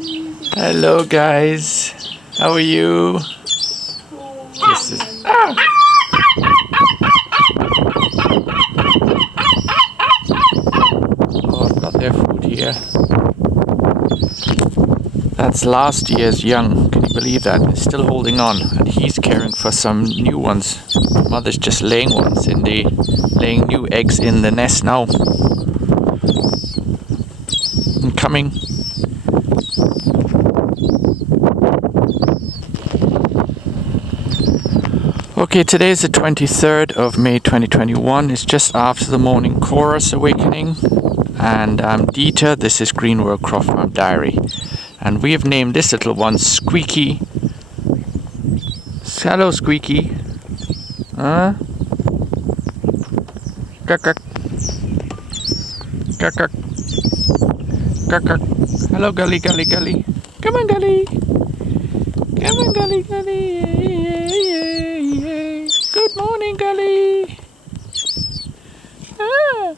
Hello guys, how are you? This is Oh, I've got their food here. That's last year's young. Can you believe that? It's still holding on, and he's caring for some new ones. Mother's just laying laying new eggs in the nest now. I'm coming. Okay, today is the 23rd of May 2021. It's just after the morning chorus awakening. And I'm Dieter, this is Green World Croft Farm Diary. And we have named this little one Squeaky. Hello, Squeaky. Huh? Kuk. Hello, Gully. Come on, Gully. Good morning, Gully. Ah.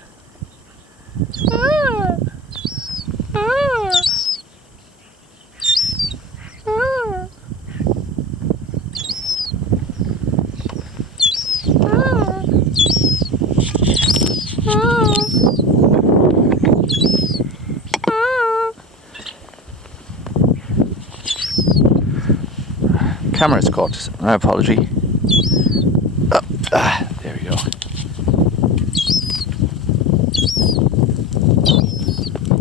Ah. Ah. Ah. Ah. Camera's caught. My apology. There we go.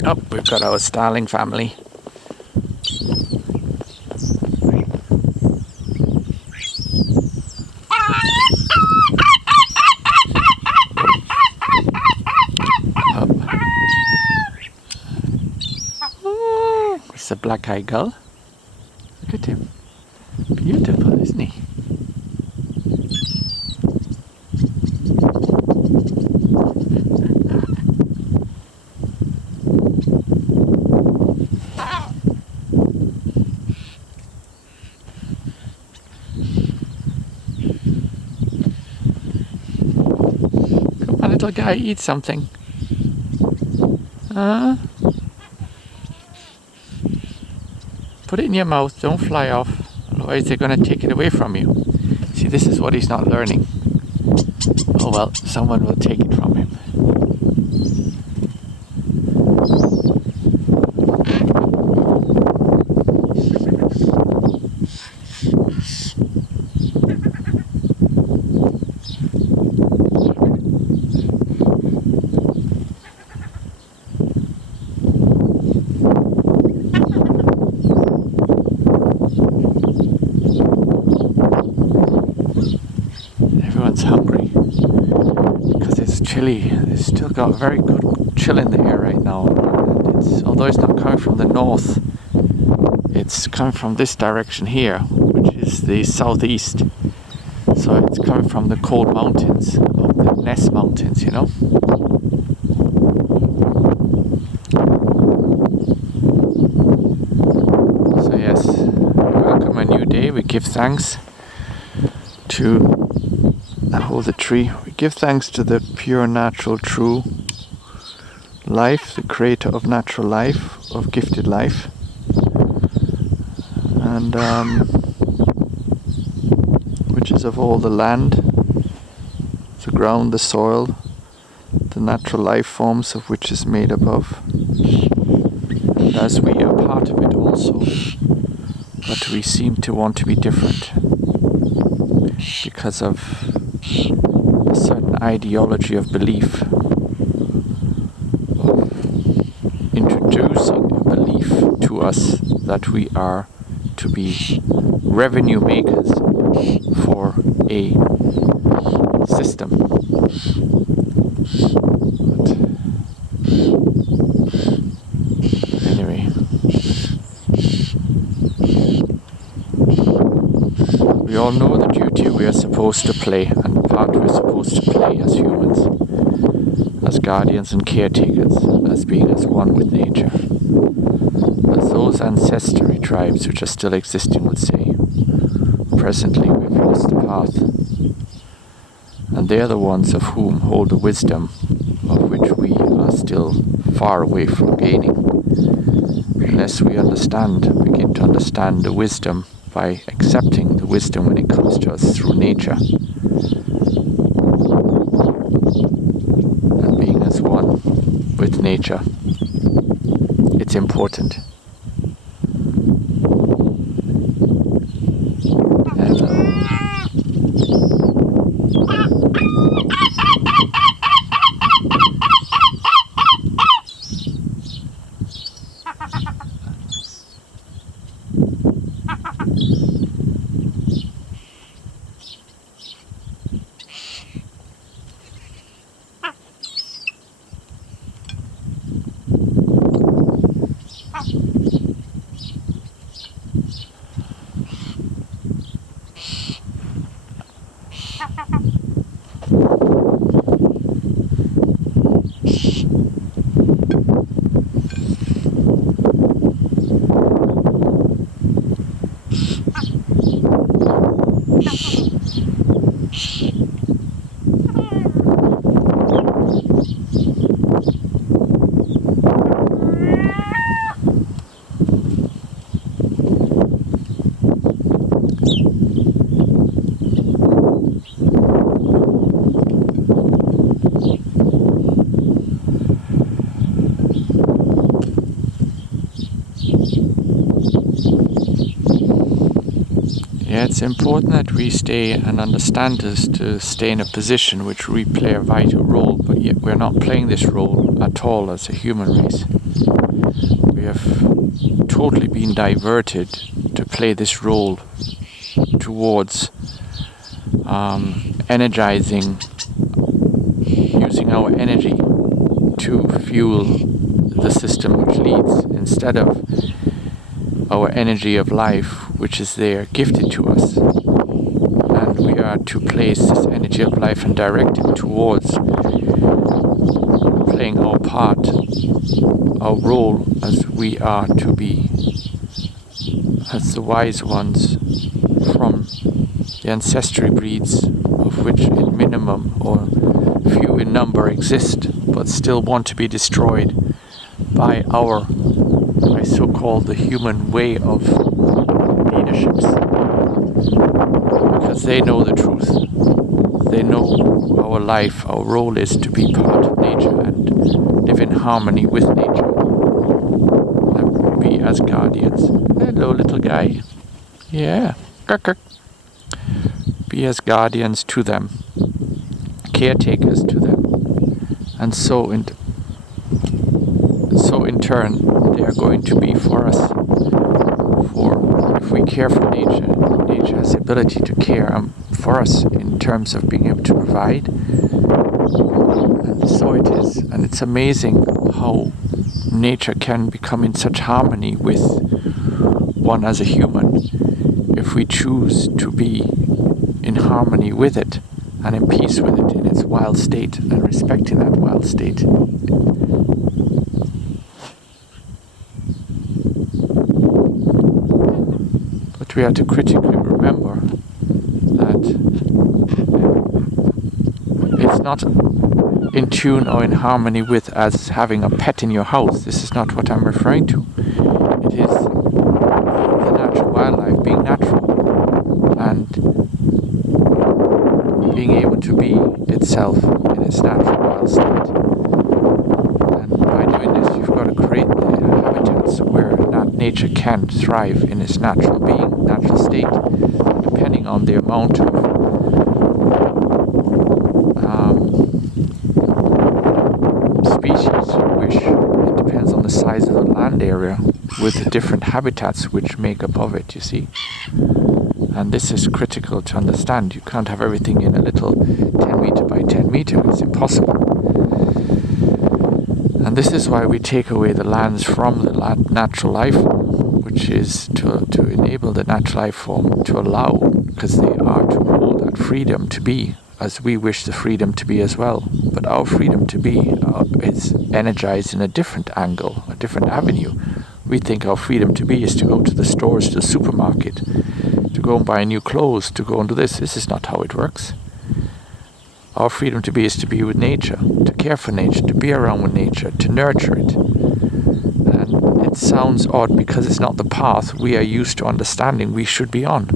Oh, we've got our starling family. Oh, it's a black-eyed gull. Look at him. Beautiful, isn't he? Come on, little guy, eat something. Put it in your mouth, don't fly off. Otherwise they're going to take it away from you. See, this is what he's not learning. Oh well, someone will take it from him. Everyone's hungry because it's chilly. It's still got very good chill in the air right now. And although it's not coming from the north, it's coming from this direction here, which is the southeast. So it's coming from the cold mountains, of the Ness Mountains, you know. So yes, welcome a new day. We give thanks to hold the tree. We give thanks to the pure, natural, true life, the creator of natural life, of gifted life. And which is of all the land, the ground, the soil, the natural life forms of which is made above. And as we are part of it also, but we seem to want to be different because of a certain ideology of belief, of introducing a belief to us that we are to be revenue makers for a system. But anyway, we all know the duty we are supposed to play and the part we're supposed to play as humans, as guardians and caretakers, as being as one with nature. As those ancestry tribes which are still existing would say, presently we've lost the path, and they're the ones of whom hold the wisdom of which we are still far away from gaining, unless as we begin to understand the wisdom by accepting the wisdom when it comes to us through nature, and being as one with nature. It's important. Yeah, it's important that we stay and understand this, to stay in a position which we play a vital role, but yet we're not playing this role at all as a human race. We have totally been diverted to play this role towards energizing, using our energy to fuel the system which leads, instead of our energy of life, which is there gifted to us, and we are to place this energy of life and direct it towards playing our part, our role, as we are to be as the wise ones from the ancestry breeds, of which in minimum or few in number exist, but still want to be destroyed by so-called the human way of leaderships, because they know the truth. They know our life, our role is to be part of nature and live in harmony with nature, and be as guardians. Hello, little guy. Yeah. Be as guardians to them, caretakers to them, and so in turn they are going to be for us. For if we care for nature, nature has the ability to care for us in terms of being able to provide. And so it is, and it's amazing how nature can become in such harmony with one as a human if we choose to be in harmony with it and in peace with it in its wild state, and respecting that wild state. But we have to critically remember that it's not in tune or in harmony with as having a pet in your house. This is not what I'm referring to. It is the natural wildlife being natural and being able to be itself in its natural wild state. And by doing this, you've got to create the habitats where nature can thrive in its natural being, natural state, depending on the amount of species you wish. It depends on the size of the land area with the different habitats which make up of it, you see. And this is critical to understand. You can't have everything in a little 10 meter by 10 meter. It's impossible. And this is why we take away the lands from the natural life form, which is to enable the natural life form to allow, because they are to hold that freedom to be as we wish the freedom to be as well. But our freedom to be is energized in a different angle, a different avenue. We think our freedom to be is to go to the stores, to the supermarket, to go and buy new clothes, to go and do this. This is not how it works. Our freedom to be is to be with nature, to care for nature, to be around with nature, to nurture it. And it sounds odd because it's not the path we are used to understanding we should be on.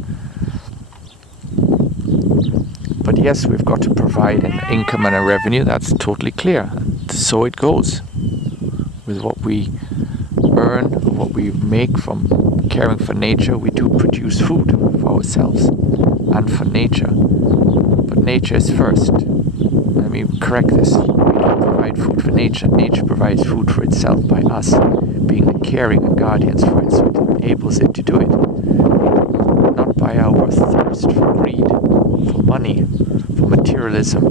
But yes, we've got to provide an income and a revenue, that's totally clear. So it goes. With what we earn, what we make from caring for nature, we do produce food for ourselves and for nature. But nature is first. Let me correct this. We don't provide food for nature. Nature provides food for itself by us being the caring and guardians for it, so it enables it to do it. Not by our thirst for greed, for money, for materialism,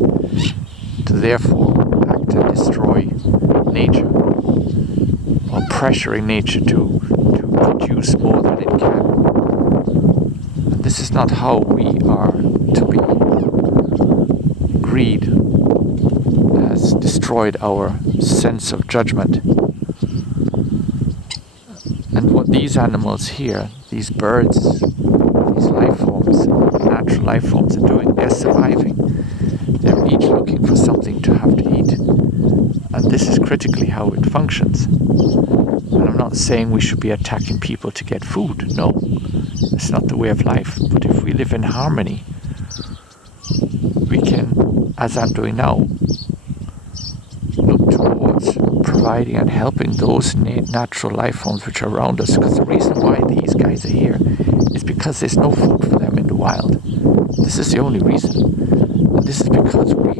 to therefore act and destroy nature, or pressuring nature to produce more than it can. And this is not how we are to be. Greed has destroyed our sense of judgment. And what these animals here, these birds, these life forms, natural life forms are doing, they're surviving. They're each looking for something to have to eat. And this is critically how it functions. And I'm not saying we should be attacking people to get food. No, it's not the way of life. But if we live in harmony, we can, as I'm doing now, look towards providing and helping those natural life forms which are around us. Because the reason why these guys are here is because there's no food for them in the wild. This is the only reason. And this is because we're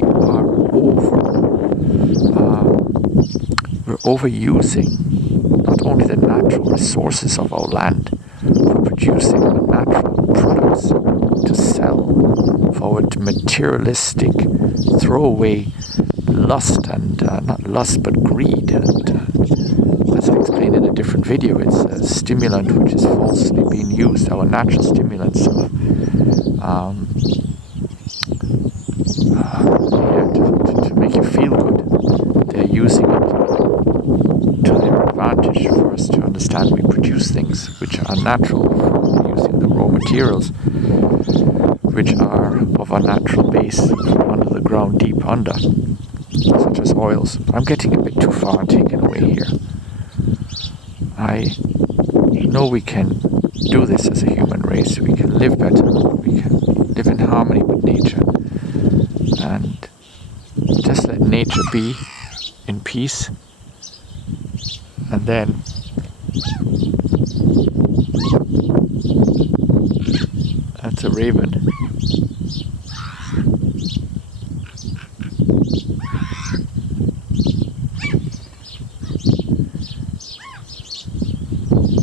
overusing not only the natural resources of our land, for producing natural products to sell, for our materialistic throwaway lust and not lust but greed, and as I explained in a different video, it's a stimulant which is falsely being used, our natural stimulants of to make you feel good. They're using it to their advantage for us to understand we produce things which are natural, using the raw materials which are of a natural base from under the ground, deep under, such as oils. I'm getting a bit too far and taken away here. I know we can do this as a human race. We can live better. We can live in harmony with nature. And just let nature be in peace. And then that's a raven.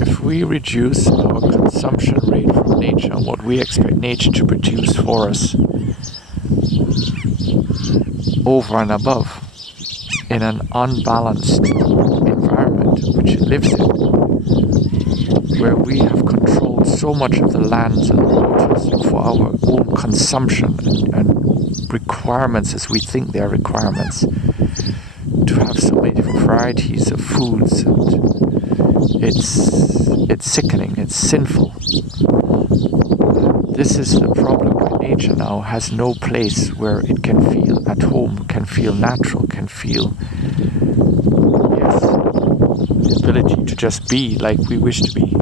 If we reduce our consumption rate from nature and what we expect nature to produce for us over and above in an unbalanced environment which it lives in, where we have controlled so much of the lands and the waters for our own consumption and requirements as we think they are requirements, to have so many different varieties of foods, and it's sickening, it's sinful. This is the problem where nature now has no place where it can feel at home, can feel natural, can feel, yes, the ability to just be like we wish to be.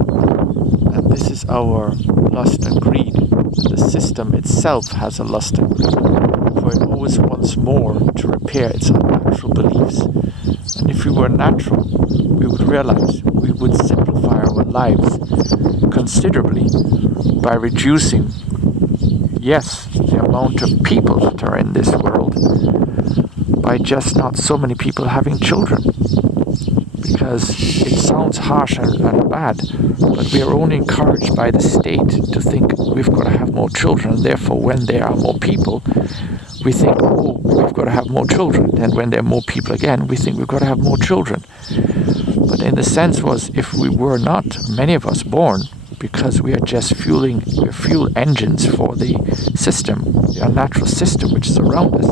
And this is our lust and greed. The system itself has a lust and greed, for it always wants more to repair its unnatural beliefs. And if we were natural, we would realize we would simplify our lives considerably by reducing, yes, the amount of people that are in this world, by just not so many people having children. Because it sounds harsh and bad, but we are only encouraged by the state to think we've got to have more children, and therefore when there are more people, we think, oh, we've got to have more children. And when there are more people again, we think we've got to have more children. But in the sense was, if we were not, many of us, born, because we are just we're fuel engines for the system, the unnatural system which is around us.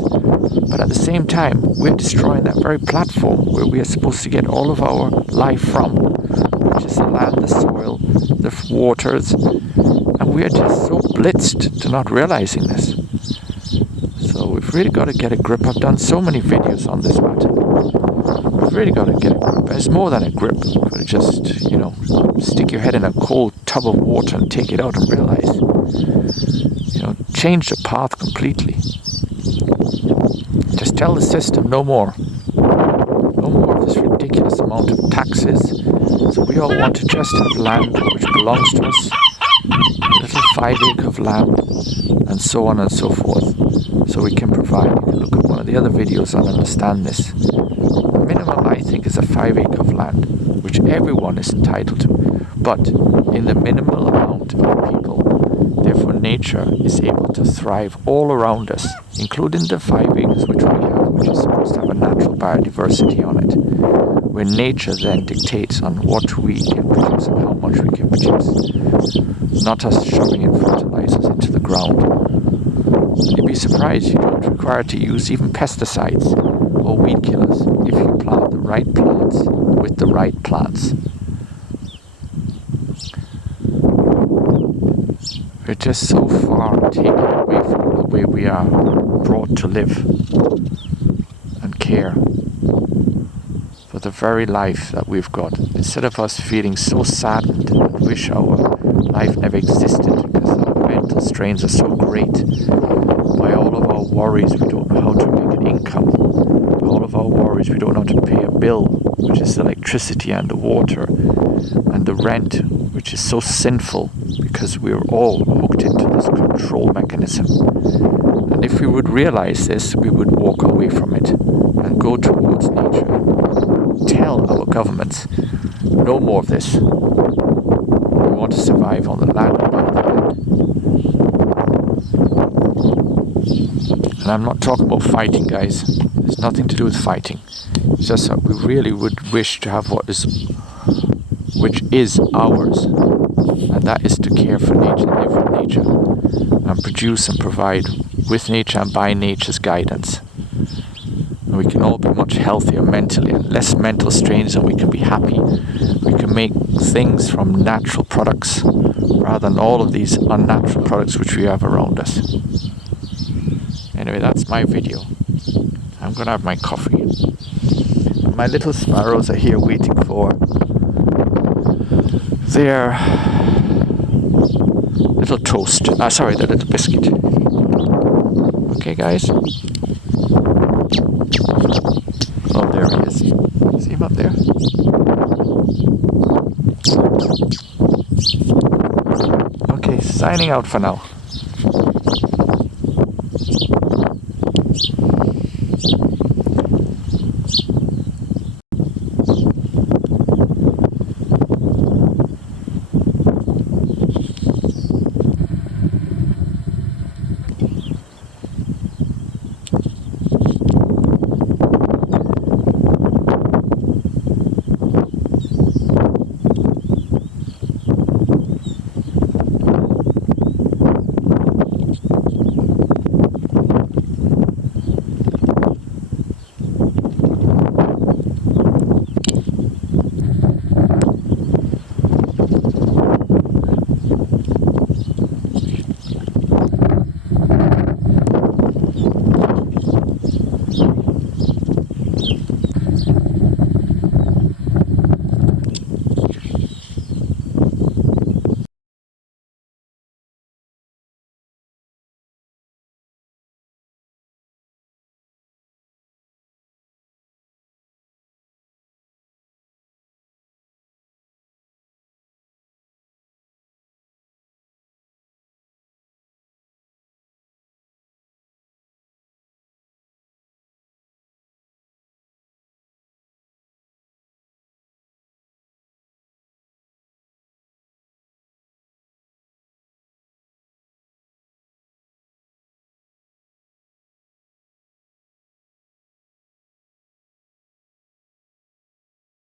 But at the same time, we're destroying that very platform where we are supposed to get all of our life from, which is the land, the soil, the waters, and we are just so blitzed to not realizing this. So we've really got to get a grip. I've done so many videos on this matter. We've really got to get a grip. It's more than a grip. You got to just, stick your head in a cold tub of water and take it out and realize, change the path completely. Just tell the system no more. No more of this ridiculous amount of taxes. So we all want to just have land which belongs to us, a little 5 acre of land, and so on and so forth. So we can provide. You can look at one of the other videos and understand this. The minimum, I think, is a 5 acre of land, which everyone is entitled to. But in the minimal amount of people, therefore nature is able to thrive all around us, including the 5 acres which we have, which is supposed to have a natural biodiversity on it, where nature then dictates on what we can produce and how much we can produce, not us shoving in fertilizers into the ground. You'd be surprised you don't require to use even pesticides or weed killers if you plant the right plants with the right plants. We're just so far taken away from the way we are brought to live and care for the very life that we've got. Instead of us feeling so saddened and wish our life never existed because our mental strains are so great, by all of our worries we don't know how to make an income, by all of our worries we don't know how to pay a bill, which is the electricity and the water and the rent, which is so sinful because we're all hooked into this control mechanism. And if we would realize this, we would walk away from it and go towards nature. Tell our governments, no more of this. We want to survive on the land and by the land. And I'm not talking about fighting, guys. There's nothing to do with fighting. It's just that we really would wish to have which is ours, and that is to care for nature, live with nature, and produce and provide with nature and by nature's guidance. And we can all be much healthier mentally and less mental strains, and we can be happy. We can make things from natural products rather than all of these unnatural products which we have around us. Anyway, that's my video. I'm gonna have my coffee. My little sparrows are here waiting for their little toast. Their little biscuit. Okay, guys. Oh, there he is. See him up there? Okay, signing out for now.